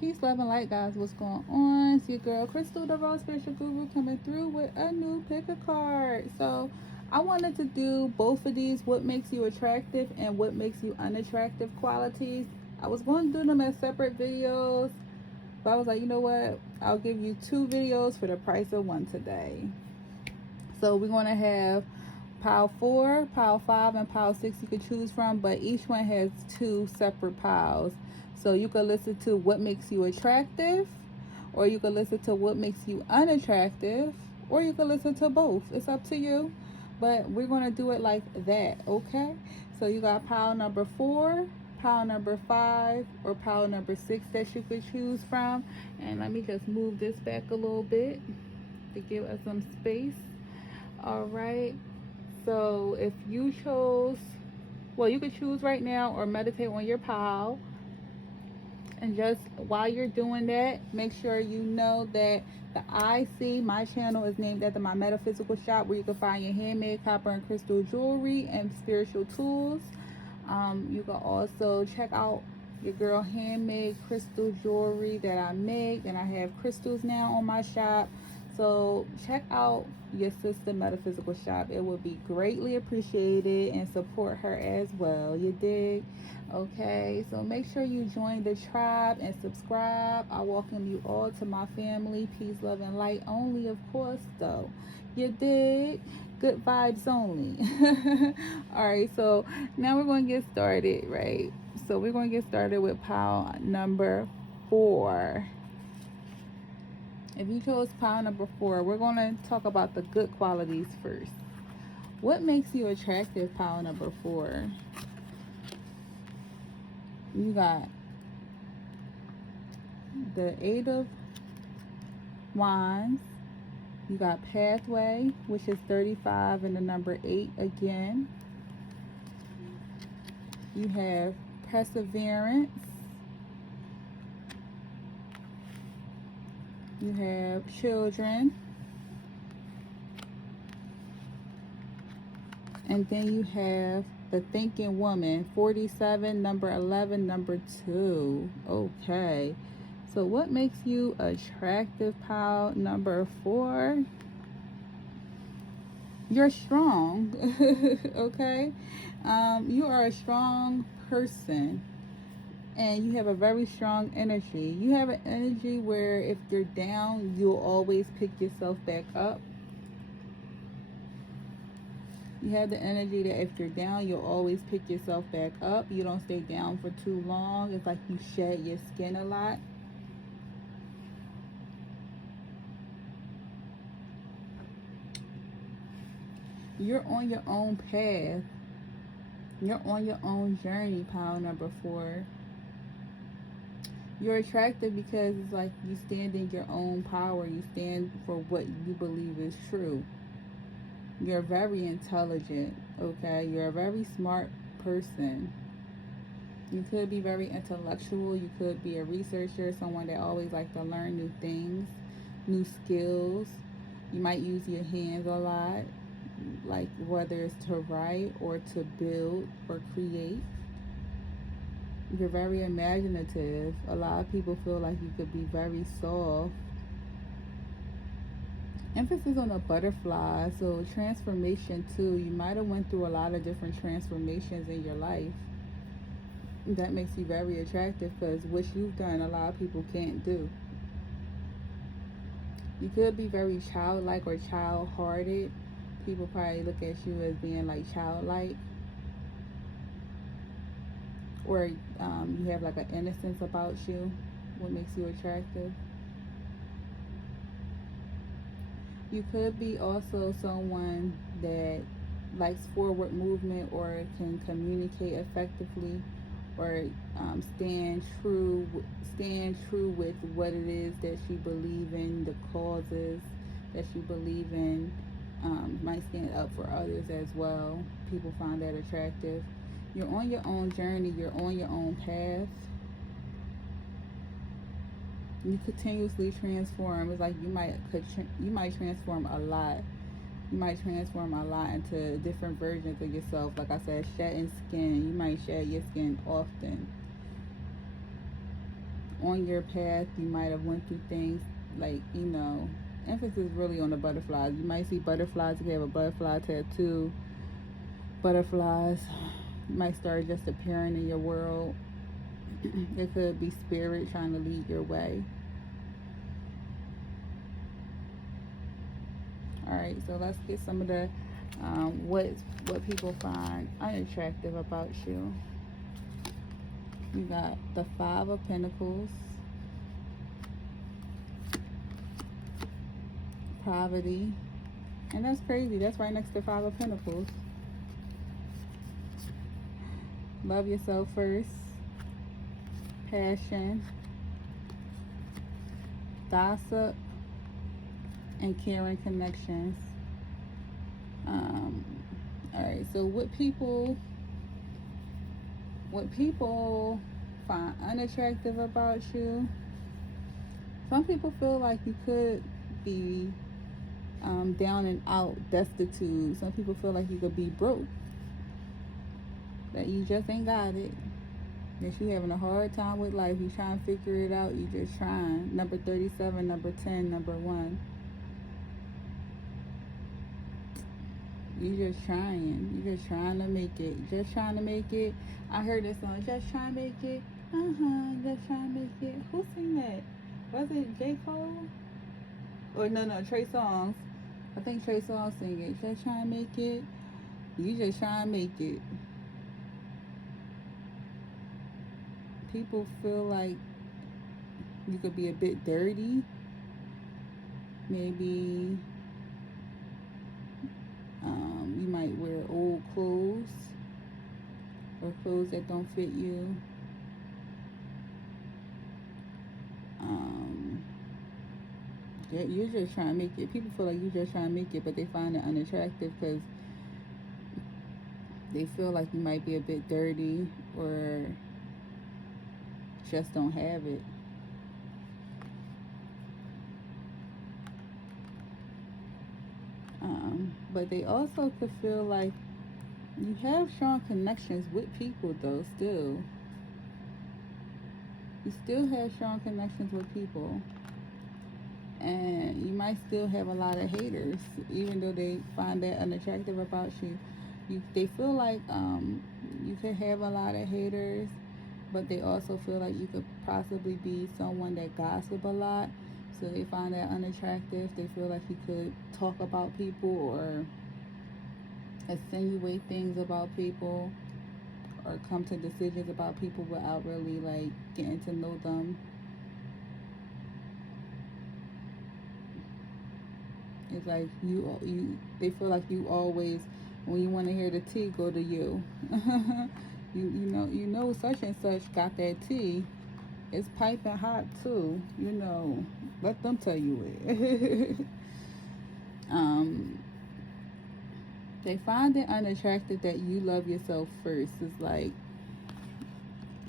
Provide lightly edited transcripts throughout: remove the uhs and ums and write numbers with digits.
Peace, love, and light, guys. What's going on? It's your girl, Crystal, the Raw Spiritual Guru, coming through with a new pick a card. So, I wanted to do both of these, what makes you attractive and what makes you unattractive qualities. I was going to do them as separate videos, but I was like, you know what? I'll give you two videos for the price of one today. So, we're going to have pile 4, pile 5, and pile 6 you could choose from, but each one has two separate piles. So you could listen to what makes you attractive, or you could listen to what makes you unattractive, or you could listen to both. It's up to you, but we're going to do it like that, okay? So you got pile number 4, pile number 5, or pile number 6 that you could choose from. And let me just move this back a little bit to give us some space. All right. So if you chose, well, you could choose right now or meditate on your pile. And just while you're doing that, make sure you know that the IC, my channel, is named after my metaphysical shop where you can find your handmade copper and crystal jewelry and spiritual tools. You can also check out your girl handmade crystal jewelry that I make, and I have crystals now on my shop. So check out your sister metaphysical shop. It would be greatly appreciated, and support her as well. You dig? Okay, so make sure you join the tribe and subscribe. I welcome you all to my family. Peace, love, and light only, of course, though. You dig? Good vibes only. All right, so now we're going to get started, right? So we're going to get started with pile number 4. If you chose pile number 4, we're going to talk about the good qualities first. What makes you attractive, pile number 4? You got the 8 of Wands. You got pathway, which is 35, and the number 8 again. You have perseverance. You have children. And then you have the thinking woman, 47, number 11, number 2. Okay. So what makes you attractive, pile number 4? You're strong. Okay. You are a strong person, and you have a very strong energy. You have an energy where if you're down, you'll always pick yourself back up. You have the energy that if you're down, you'll always pick yourself back up. You don't stay down for too long. It's like you shed your skin a lot. You're on your own path. You're on your own journey, pile number 4. You're attractive because it's like you stand in your own power. You stand for what you believe is true. You're very intelligent, okay? You're a very smart person. You could be very intellectual. You could be a researcher, someone that always likes to learn new things, new skills. You might use your hands a lot, like whether it's to write or to build or create. You're very imaginative. A lot of people feel like you could be very soft. Emphasis on the butterfly, so transformation too. You might have went through a lot of different transformations in your life. That makes you very attractive because what you've done, a lot of people can't do. You could be very childlike or child-hearted. People probably look at you as being like childlike. Or you have like an innocence about you. What makes you attractive? You could be also someone that likes forward movement or can communicate effectively, or stand true with what it is that you believe in, the causes that you believe in. Might stand up for others as well. People find that attractive. You're on your own journey. You're on your own path. You continuously transform. It's like you might transform a lot. You might transform a lot into different versions of yourself. Like I said, shedding skin. You might shed your skin often. on your path, you might have went through things like, emphasis really on the butterflies. You might see butterflies if you have a butterfly tattoo. Butterflies might start just appearing in your world. It could be spirit trying to lead your way. All right, so let's get some of the what people find unattractive about you. You got the Five of Pentacles, poverty, and that's crazy. That's right next to Five of Pentacles. Love yourself first, passion, gossip, and caring connections. All right, so what people find unattractive about you? Some people feel like you could be down and out, destitute. Some people feel like you could be broke, that you just ain't got it, that you having a hard time with life. You trying to figure it out. You just trying. Number 37, number 10, number 1. You just trying. You just trying to make it. Just trying to make it. I heard this song. Just trying to make it. Just trying to make it. Who sang that? Was it J. Cole? Or no, Trey Songz. I think Trey Songz sang it. Just trying to make it. You just trying to make it. People feel like you could be a bit dirty. Maybe you might wear old clothes or clothes that don't fit you. You're just trying to make it. People feel like you're just trying to make it, but they find it unattractive because they feel like you might be a bit dirty or just don't have it. But they also could feel like you have strong connections with people, though. You still have strong connections with people, and you might still have a lot of haters, even though they find that unattractive about you. They feel like you could have a lot of haters, but they also feel like you could possibly be someone that gossip a lot. So they find that unattractive. They feel like you could talk about people or insinuate things about people or come to decisions about people without really like getting to know them. It's like they feel like you always, when you want to hear the tea, go to you. you know such and such got that tea. It's piping hot too. Let them tell you it. They find it unattractive that you love yourself first. It's like,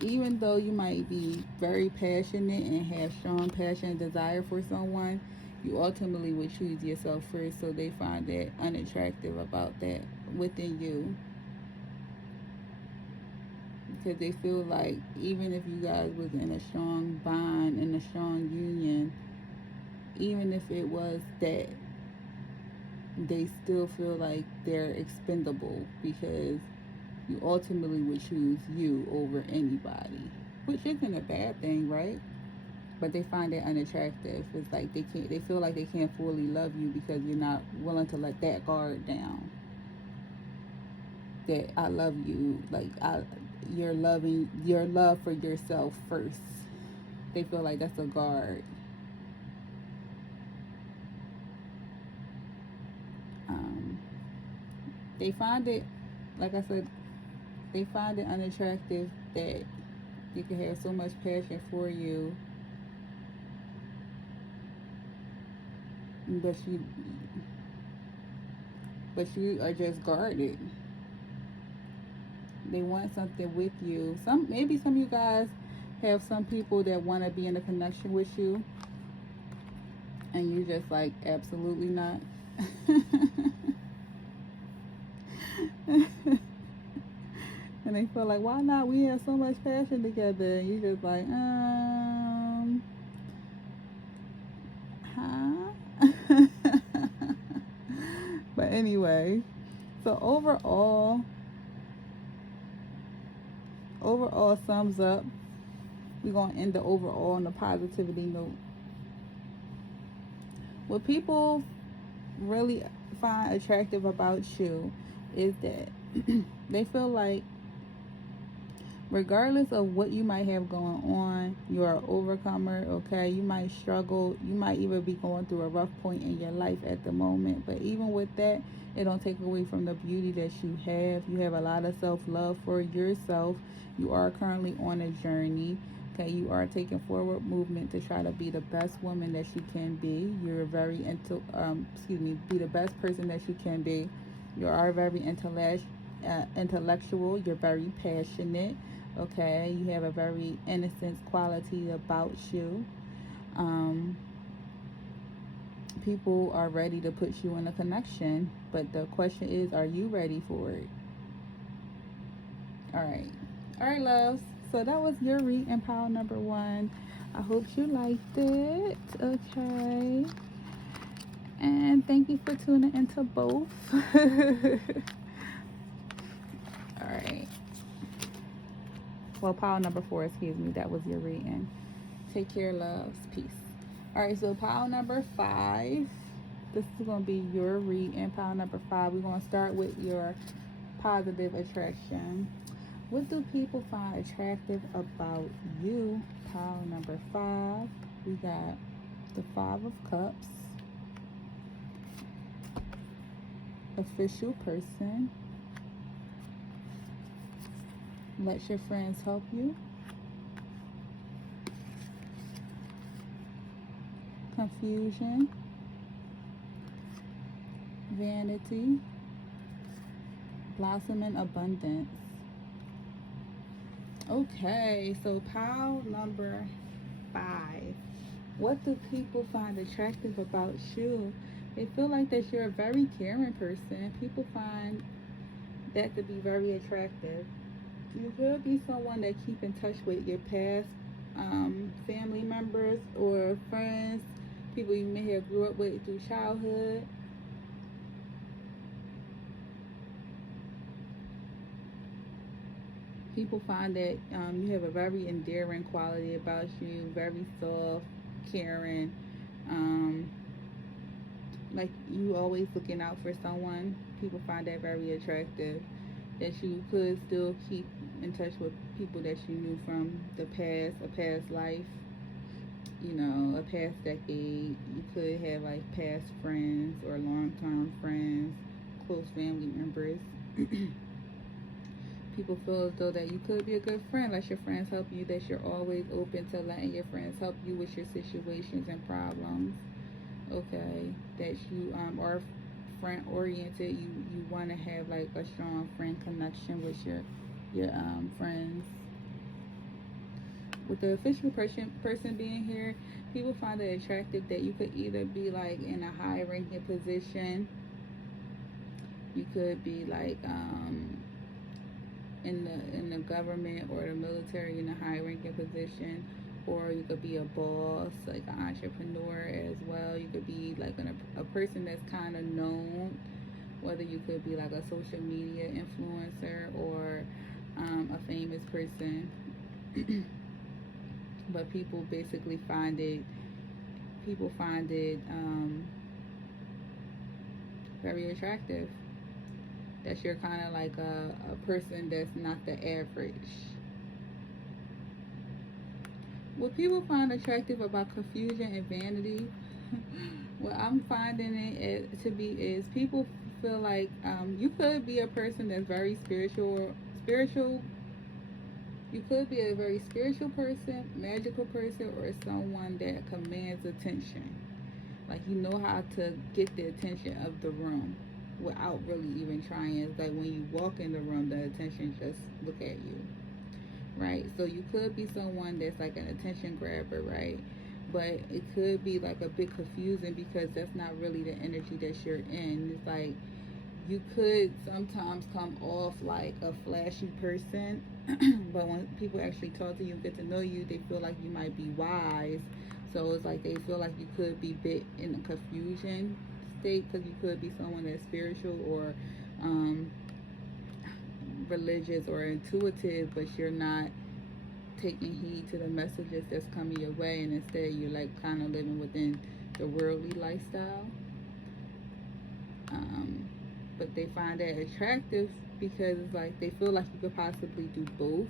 even though you might be very passionate and have strong passion and desire for someone, you ultimately would choose yourself first. So they find that unattractive about that within you. Because they feel like even if you guys was in a strong bond, in a strong union, even if it was that, they still feel like they're expendable because you ultimately would choose you over anybody, which isn't a bad thing, right? But they find it unattractive. It's like they feel like they can't fully love you because you're not willing to let that guard down. That I love you, like your love for yourself first. They feel like that's a guard. They find it, like I said, they find it unattractive that you can have so much passion for you, but you are just guarded. They want something with you. Maybe some of you guys have some people that want to be in a connection with you, and you just like, absolutely not. And they feel like, why not? We have so much passion together. And you just like, But anyway, so overall sums up. We're going to end the overall on a positivity note. What people really find attractive about you is that they feel like regardless of what you might have going on, you're an overcomer, okay? You might struggle. You might even be going through a rough point in your life at the moment. But even with that, it don't take away from the beauty that you have. You have a lot of self-love for yourself. You are currently on a journey. Okay, you are taking forward movement to try to be the best woman that you can be. You're very be the best person that you can be. You are very intellectual. You're very passionate. Okay, you have a very innocent quality about you. People are ready to put you in a connection, but the question is, are you ready for it? All right, loves. So that was your reading pile number 1. I hope you liked it. Okay, and thank you for tuning into both. All right. Well, pile number 4, excuse me. That was your reading. Take care, loves. Peace. All right, so pile number 5. This is going to be your reading. Pile number 5. We're going to start with your positive attraction. What do people find attractive about you? Pile number 5. We got the 5 of Cups. Official person. Let your friends help you. Confusion. Vanity. Blossoming abundance. Okay, so pile number 5. What do people find attractive about you? They feel like that you're a very caring person. People find that to be very attractive. You could be someone that keep in touch with your past family members or friends, people you may have grew up with through childhood. People find that you have a very endearing quality about you, very soft, caring, like you always looking out for someone. People find that very attractive. That you could still keep in touch with people that you knew from the past, a past life, a past decade. You could have like past friends or long-term friends, close family members. People feel as though that you could be a good friend, let your friends help you, that you're always open to letting your friends help you with your situations and problems. Okay, that you are friend oriented. You want to have like a strong friend connection with your friends. With the official person being here, people find it attractive that you could either be like in a high ranking position. You could be like in the government or the military in a high ranking position, or you could be a boss, like an entrepreneur as well. You could be like a person that's kind of known, whether you could be like a social media influencer or a famous person. But people basically find it very attractive that you're kind of like a person that's not the average. What people find attractive about confusion and vanity, what I'm finding it to be is people feel like you could be a person that's very spiritual. You could be a very spiritual person, magical person, or someone that commands attention. Like you know how to get the attention of the room without really even trying. It's like when you walk in the room, the attention just look at you, right? So you could be someone that's like an attention grabber, right? But it could be like a bit confusing because that's not really the energy that you're in. It's like you could sometimes come off like a flashy person, but when people actually talk to you and get to know you, they feel like you might be wise. So it's like they feel like you could be bit in a confusion state, because you could be someone that's spiritual or religious or intuitive, but you're not taking heed to the messages that's coming your way, and instead you're like kind of living within the worldly lifestyle. But they find that attractive because it's like they feel like you could possibly do both,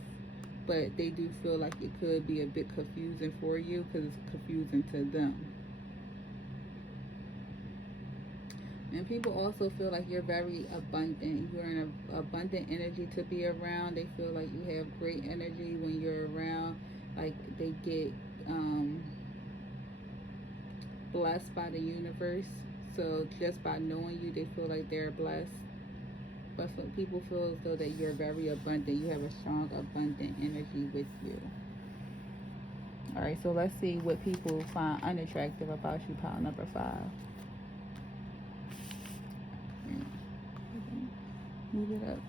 but they do feel like it could be a bit confusing for you because it's confusing to them. And people also feel like you're very abundant. You're an abundant energy to be around. They feel like you have great energy when you're around. Like they get blessed by the universe. So just by knowing you, they feel like they're blessed. But people feel as though that you're very abundant. You have a strong, abundant energy with you. All right, so let's see what people find unattractive about you, pile number 5. Move it up.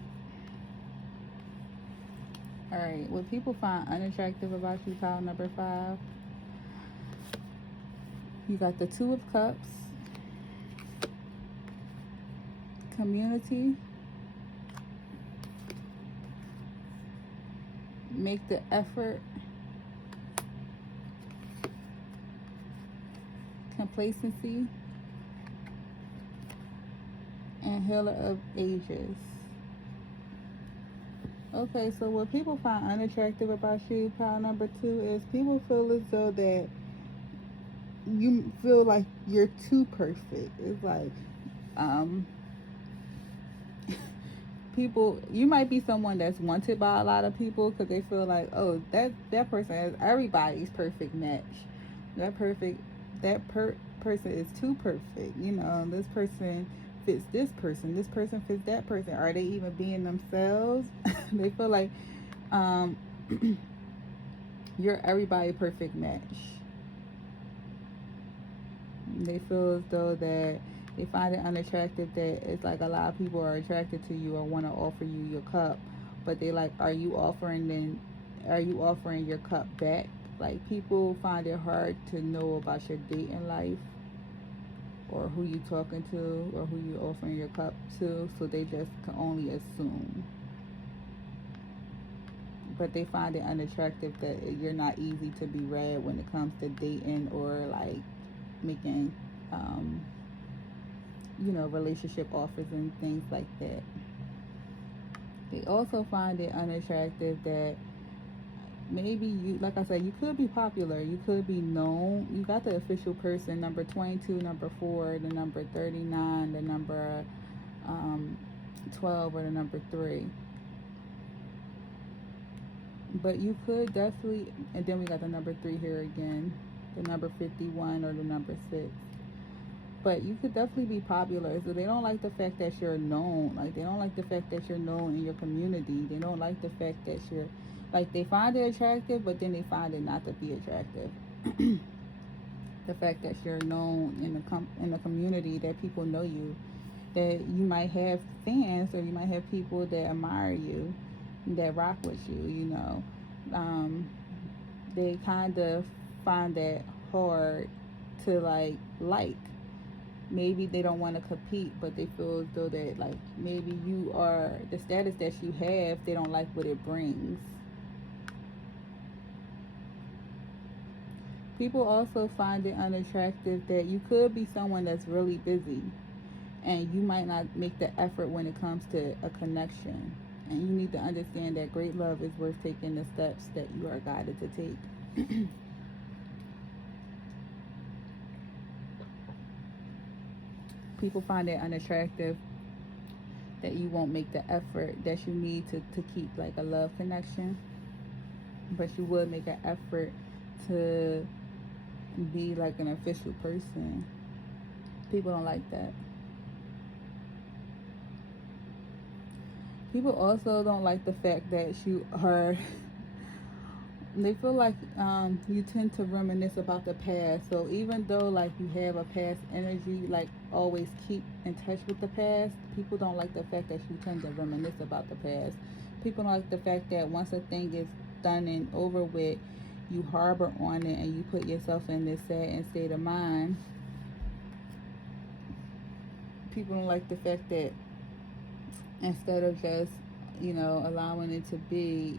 All right, what people find unattractive about you, pile number 5. You got the 2 of Cups, community, make the effort, complacency, and healer of ages. Okay, so what people find unattractive about you, pile number 2, is people feel as though that you feel like you're too perfect. It's like people, you might be someone that's wanted by a lot of people because they feel like, oh, that person is everybody's perfect match. Person is too perfect. You know, this person fits this person fits that person. Are they even being themselves? They feel like you're everybody's perfect match. They feel as though that they find it unattractive that it's like a lot of people are attracted to you or want to offer you your cup, but they like, are you offering your cup back? Like, people find it hard to know about your dating life or who you talking to or who you offering your cup to, so they just can only assume. But they find it unattractive that you're not easy to be read when it comes to dating or like making relationship offers and things like that. They also find it unattractive that maybe you, like I said, you could be popular, you could be known. You got the official person, number 22, number 4, the number 39, the number 12, or the number 3. But you could definitely, and then we got the number 3 here again, the number 51, or the number 6. But you could definitely be popular. So they don't like the fact that you're known. Like, they don't like the fact that you're known in your community. They don't like the fact that you're, like, they find it attractive, but then they find it not to be attractive. The fact that you're known in the community, that people know you, that you might have fans, or you might have people that admire you, that rock with you, you know. They kind of find that hard to like. Maybe they don't want to compete, but they feel as though that like maybe you are the status that you have, they don't like what it brings. People also find it unattractive that you could be someone that's really busy and you might not make the effort when it comes to a connection. And you need to understand that great love is worth taking the steps that you are guided to take. People find it unattractive that you won't make the effort that you need to keep like a love connection, but you would make an effort to be like an official person. People don't like that. People also don't like the fact that you are they feel like you tend to reminisce about the past. So even though like you have a past energy, like always keep in touch with the past, people don't like the fact that you tend to reminisce about the past. People don't like the fact that once a thing is done and over with, you harbor on it and you put yourself in this sad state of mind people don't like the fact that instead of just, allowing it to be,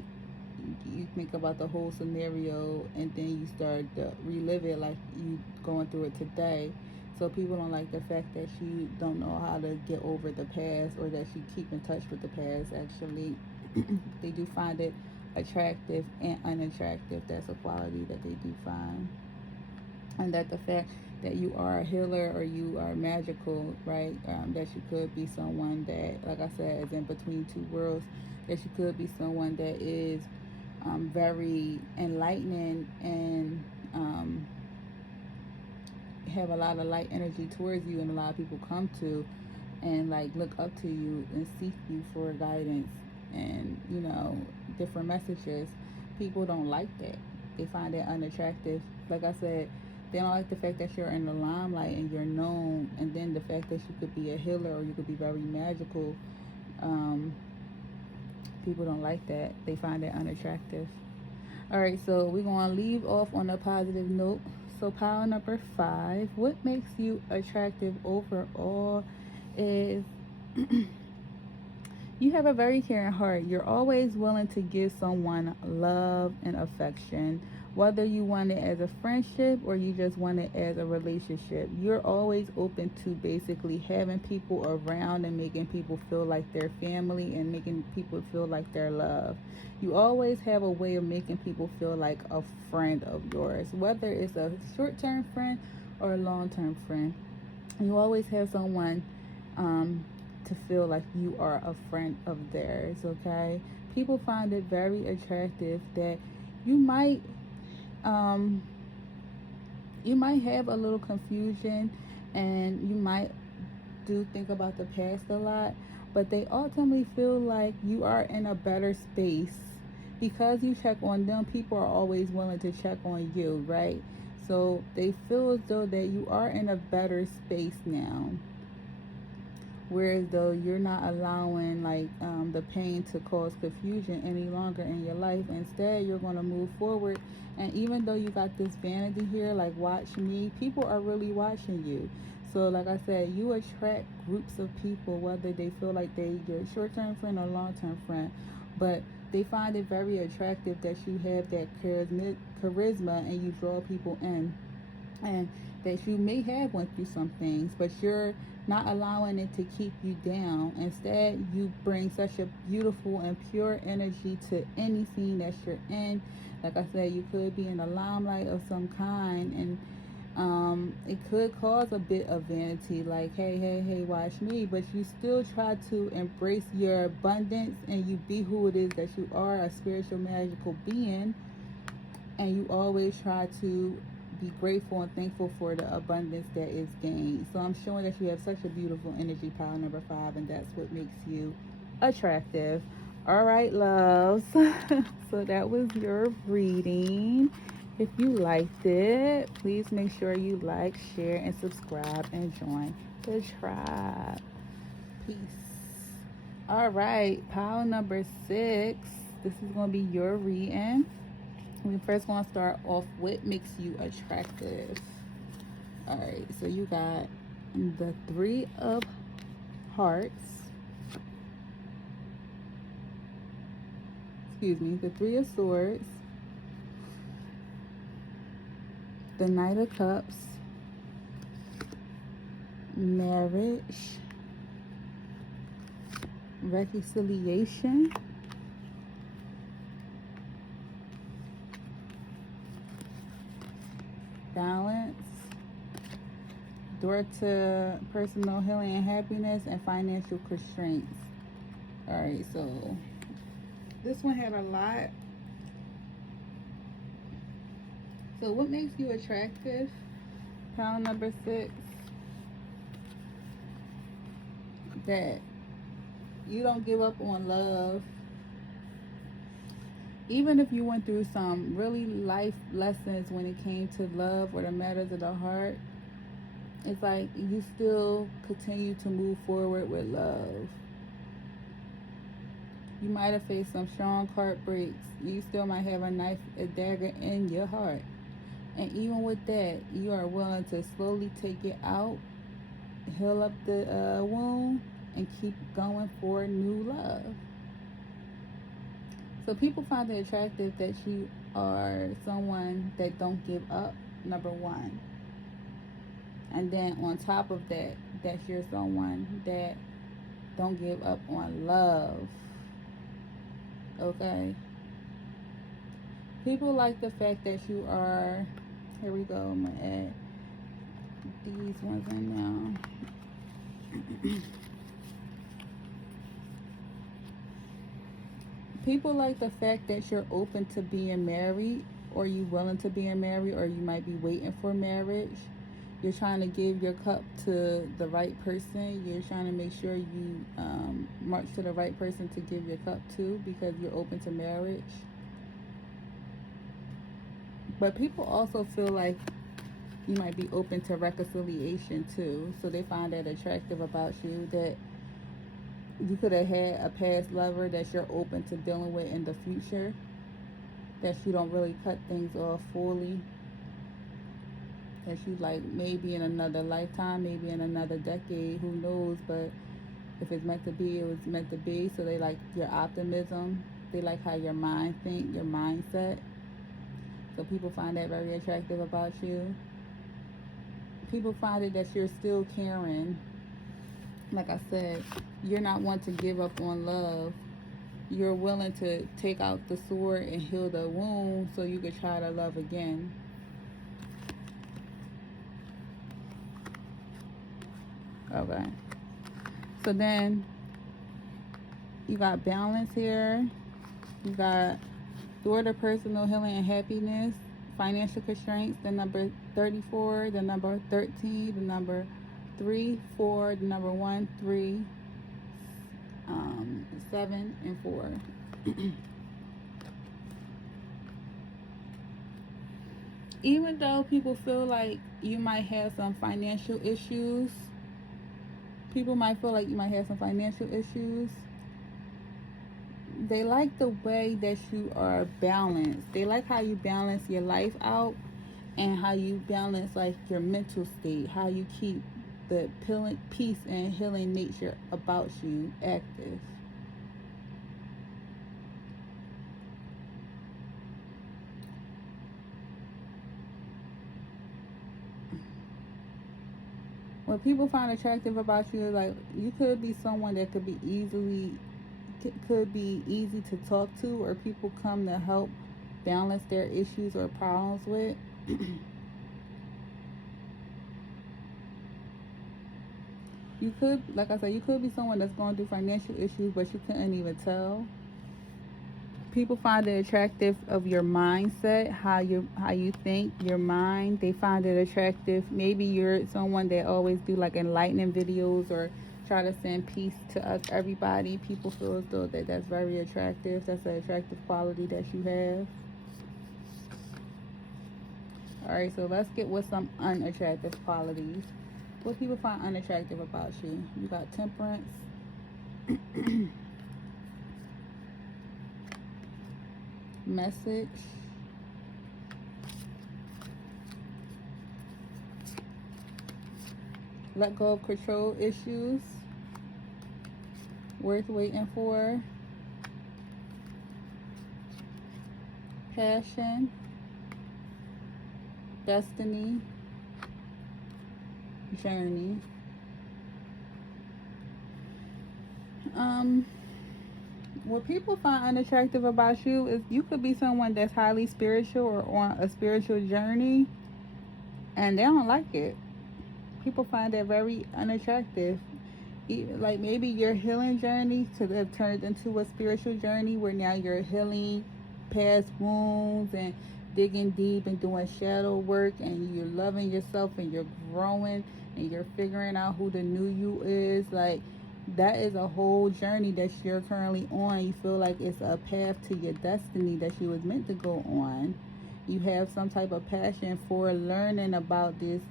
you think about the whole scenario and then you start to relive it like you going through it today. So people don't like the fact that you don't know how to get over the past, or that you keep in touch with the past. Actually, they do find it attractive and unattractive. That's a quality that they do find. And that the fact that you are a healer or you are magical, right? That you could be someone that, like I said, is in between two worlds. That you could be someone that is very enlightening and have a lot of light energy towards you, and a lot of people come to and like look up to you and seek you for guidance and different messages. People don't like that. They find it unattractive. Like I said, they don't like the fact that you're in the limelight and you're known, and then the fact that you could be a healer or you could be very magical. People don't like that. They find it unattractive. All right, so we're going to leave off on a positive note. So pile number 5, what makes you attractive overall is you have a very caring heart. You're always willing to give someone love and affection, whether you want it as a friendship or you just want it as a relationship. You're always open to basically having people around and making people feel like they're family and making people feel like they're loved. You always have a way of making people feel like a friend of yours, whether it's a short-term friend or a long-term friend. You always have someone to feel like you are a friend of theirs, okay? People find it very attractive that you might have a little confusion and you might do think about the past a lot, but they ultimately feel like you are in a better space because you check on them. People are always willing to check on you, right? So they feel as though that you are in a better space now, whereas though you're not allowing the pain to cause confusion any longer in your life. Instead, you're going to move forward. And even though you got this vanity here, like watch me, people are really watching you. So like I said, you attract groups of people, whether they feel like they're your short-term friend or long-term friend, but they find it very attractive that you have that charisma and you draw people in, and that you may have went through some things, but you're not allowing it to keep you down. Instead, you bring such a beautiful and pure energy to any scene that you're in. Like I said, you could be in the limelight of some kind, and it could cause a bit of vanity, like, hey, watch me, but you still try to embrace your abundance and you be who it is that you are, a spiritual, magical being, and you always try to be grateful and thankful for the abundance that is gained. So I'm showing that you have such a beautiful energy, pile number 5, and that's what makes you attractive. All right, loves. So that was your reading. If you liked it, please make sure you like, share, and subscribe and join the tribe. Peace. All right, pile number 6. This is going to be your reading. We're first going to start off with makes you attractive. All right, so you got the 3 of Hearts. The 3 of Swords, the Knight of Cups, marriage, reconciliation, balance, door to personal healing and happiness, and financial constraints. All right, so this one had a lot. So what makes you attractive? Pile number 6. That you don't give up on love. Even if you went through some really life lessons when it came to love or the matters of the heart, it's like you still continue to move forward with love. You might have faced some strong heartbreaks. You still might have a knife, a dagger in your heart. And even with that, you are willing to slowly take it out heal up the wound and keep going for new love. So people find it attractive that you are someone that don't give up, number one. And then on top of that, that you're someone that don't give up on love. Okay? People like the fact that you are, here we go, I'm going to add these ones in now. People like the fact that you're open to being married, or you willing to be married, or you might be waiting for marriage. You're trying to give your cup to the right person. You're trying to make sure you march to the right person to give your cup to, because you're open to marriage. But people also feel like you might be open to reconciliation too. So they find that attractive about you, that you could have had a past lover that you're open to dealing with in the future, that you don't really cut things off fully, that you like maybe in another lifetime, maybe in another decade, who knows. But if it's meant to be, it was meant to be. So they like your optimism. They like how your mind think, your mindset. So people find that very attractive about you. People find it that you're still caring. Like I said, you're not one to give up on love. You're willing to take out the sword and heal the wound so you could try to love again. Okay. So then you got balance here. You got daughter, personal healing and happiness, financial constraints, the number 34, the number 13, the number 3, 4, the number 1, 3, 7, and 4. Even though people feel like you might have some financial issues, people might feel like you might have some financial issues, they like the way that you are balanced. They like how you balance your life out, and how you balance like your mental state, how you keep the peace and healing nature about you active. What people find attractive about you is like you could be someone that could be easy to talk to, or people come to help balance their issues or problems with. You could, like I said, you could be someone that's going through financial issues, but you couldn't even tell. People find it attractive of your mindset, how you think, your mind. They find it attractive. Maybe you're someone that always do like enlightening videos or try to send peace to everybody. People feel as though that's very attractive. That's an attractive quality that you have. All right, so let's get with some unattractive qualities. What people find unattractive about you? You got temperance. Message. Let go of control issues. Worth waiting for. Passion. Destiny. Journey. What people find unattractive about you is you could be someone that's highly spiritual or on a spiritual journey, and they don't like it. People find that very unattractive. Like maybe your healing journey could have turned into a spiritual journey where now you're healing past wounds and digging deep and doing shadow work, and you're loving yourself and you're growing and you're figuring out who the new you is. Like that is a whole journey that you're currently on. You feel like it's a path to your destiny that you was meant to go on. You have some type of passion for learning about this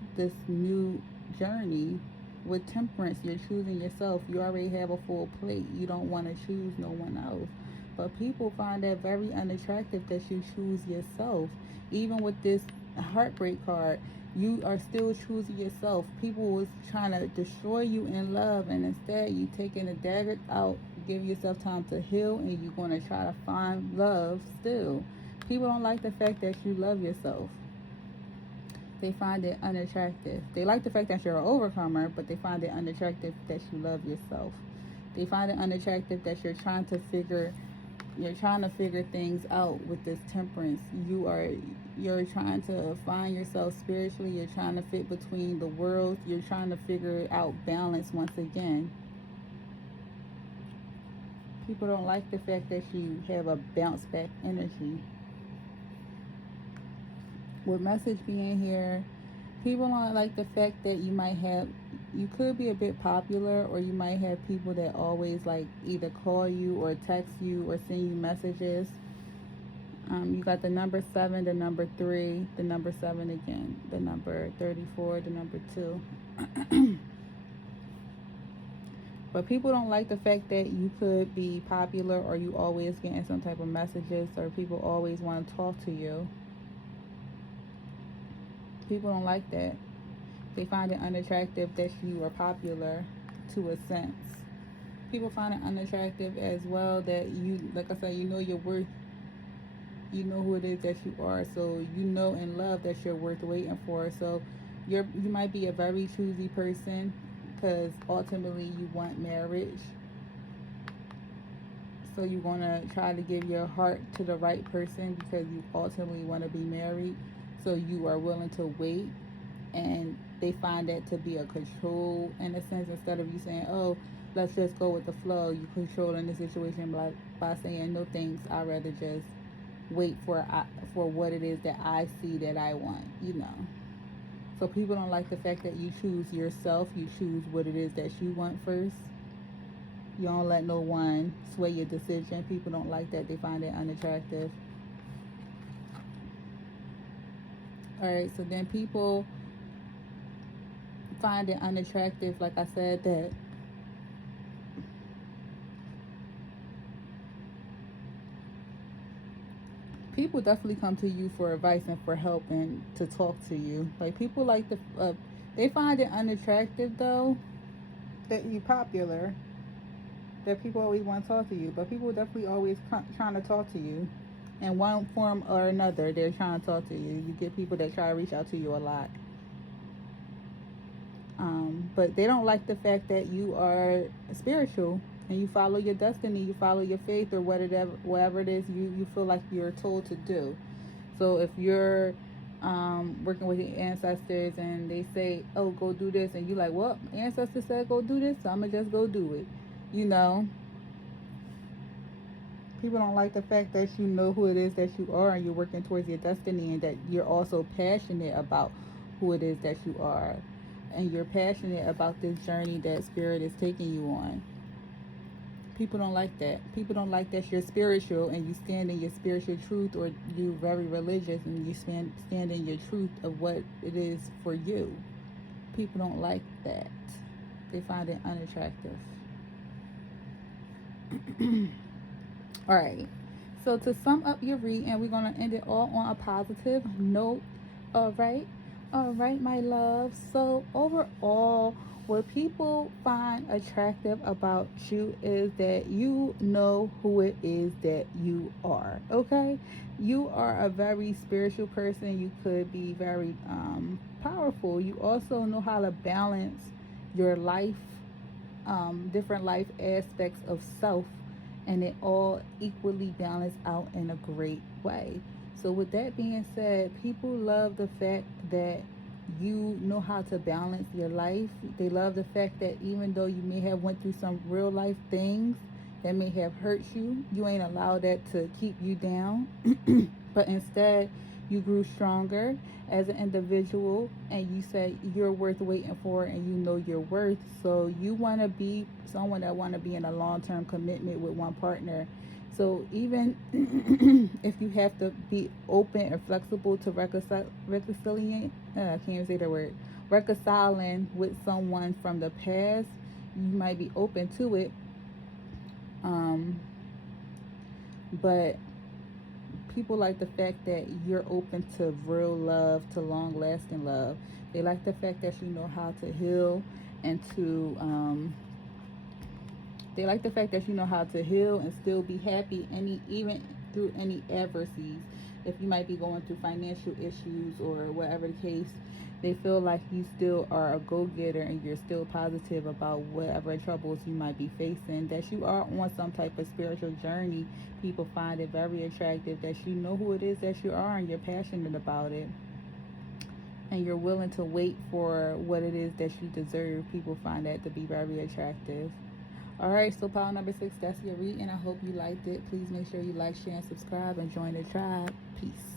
new journey. With temperance, you're choosing yourself. You already have a full plate. You don't want to choose no one else. But people find that very unattractive that you choose yourself. Even with this heartbreak card, You are still true to yourself. People was trying to destroy you in love, and instead you taking a dagger out, give yourself time to heal, and you're going to try to find love still. People don't like the fact that you love yourself. They find it unattractive. They like the fact that you're an overcomer, but they find it unattractive that you love yourself. They find it unattractive that you're trying to figure things out with this temperance. You're trying to find yourself spiritually. You're trying to fit between the worlds. You're trying to figure out balance once again. People don't like the fact that you have a bounce back energy. With message being here, people don't like the fact that you could be a bit popular, or you might have people that always like either call you or text you or send you messages. You got the number 7, the number 3, the number 7 again, the number 34, the number 2. But people don't like the fact that you could be popular, or you always getting some type of messages, or people always want to talk to you. People don't like that. They find it unattractive that you are popular to a sense. People find it unattractive as well that you, like I said, you know your worth. You know who it is that you are. So you know in love that you're worth waiting for. So you might be a very choosy person, because ultimately you want marriage. So you're going to try to give your heart to the right person because you ultimately want to be married. So you are willing to wait, and they find that to be a control in a sense. Instead of you saying, oh, let's just go with the flow, you controlling the situation by saying, no thanks, I'd rather just wait for what it is that I see that I want, So people don't like the fact that you choose yourself. You choose what it is that you want first. You don't let no one sway your decision. People don't like that. They find it unattractive. Alright, so then people find it unattractive, like I said, that people definitely come to you for advice and for help and to talk to you. Like, people like they find it unattractive, though, that you're popular, that people always want to talk to you. But people definitely always trying to talk to you. In one form or another, they're trying to talk to you. You get people that try to reach out to you a lot. But they don't like the fact that you are spiritual and you follow your destiny, you follow your faith, or whatever it is you feel like you're told to do. So if you're working with your ancestors and they say, oh, go do this, and you're like, well, ancestors said go do this, so I'm going to just go do it. People don't like the fact that you know who it is that you are, and you're working towards your destiny, and that you're also passionate about who it is that you are. And you're passionate about this journey that Spirit is taking you on. People don't like that. People don't like that you're spiritual and you stand in your spiritual truth, or you're very religious and you stand in your truth of what it is for you. People don't like that. They find it unattractive. Alright, so to sum up your read, and we're going to end it all on a positive note. Alright, my love. So overall, what people find attractive about you is that you know who it is that you are. Okay, you are a very spiritual person. You could be very powerful. You also know how to balance your life, different life aspects of self, and it all equally balance out in a great way. So with that being said, people love the fact that you know how to balance your life. They love the fact that even though you may have went through some real life things that may have hurt you, you ain't allowed that to keep you down. But instead, you grew stronger as an individual, and you said you're worth waiting for, and you know your worth. So you want to be someone that want to be in a long-term commitment with one partner. So even if you have to be open and flexible to reconciling with someone from the past, you might be open to it. But people like the fact that you're open to real love, to long lasting love. They like the fact that you know how to heal and to they like the fact that you know how to heal and still be happy even through any adversities. If you might be going through financial issues or whatever the case, they feel like you still are a go-getter and you're still positive about whatever troubles you might be facing, that you are on some type of spiritual journey. People find it very attractive that you know who it is that you are and you're passionate about it, and you're willing to wait for what it is that you deserve. People find that to be very attractive. All right, so pile number 6, that's your reading. I hope you liked it. Please make sure you like, share, and subscribe and join the tribe. Peace.